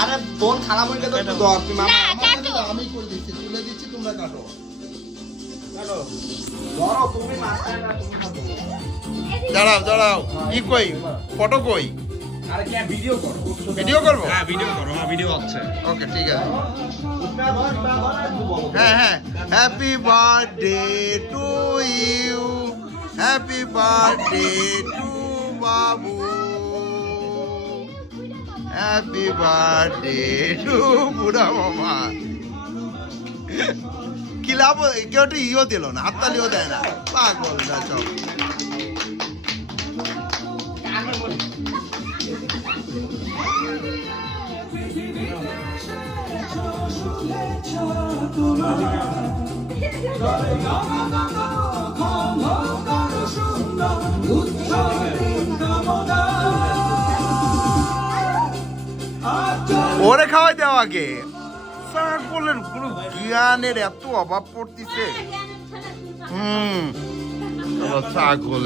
আরে বোন খালামুনিকে তো একটু দাও তুমি মামা আমি করে দিচ্ছি তুলে দিচ্ছি তোমরা কাটো কাটো ধরো তুমি মাছটা না তুমি কাটো দাঁড়াও ই কই ফটো কই আরে কি ভিডিও করো ভিডিও করব হ্যাঁ ভিডিও করো, হ্যাঁ ভিডিও হচ্ছে। ওকে ঠিক আছে হ্যাঁ happy birthday to you happy birthday to বাবু হ্যাপি বার্থডে টু বুড়া মামা কি লাভ কেউ একটু ইও দিল না হাততালিও দেয় না পাগল না সব ওরে খাওয়াই দেওয়া আগে ছাগলের কোনো জ্ঞানের এত অভাব পড়তিছে ছাগল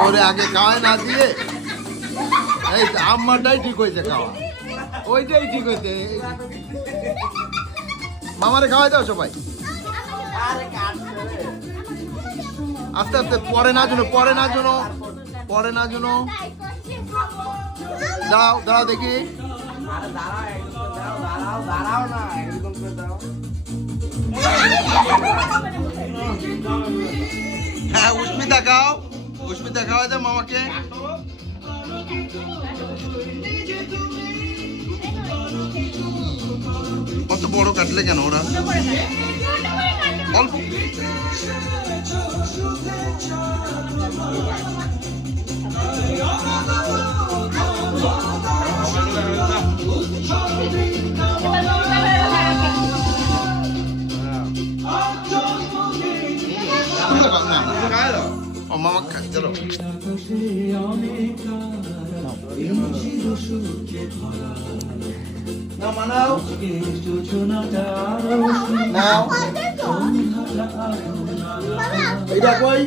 ওরে আগে খাওয়াই না দিয়ে এই আমারটাই ঠিক হয়েছে খাওয়া ওইটাই ঠিক হয়েছে মামারে খাওয়াই দাও সবাই আস্তে আস্তে পরে না জন্য দাঁড়াও দেখি দাঁড়াও না একদম করে দাও হ্যাঁ উস্মিতা খাওয়াই দাও মামাকে কত বড় কাটলে কেন ওরা অল্প ও মামা খাই চলো মানাও এইটা কই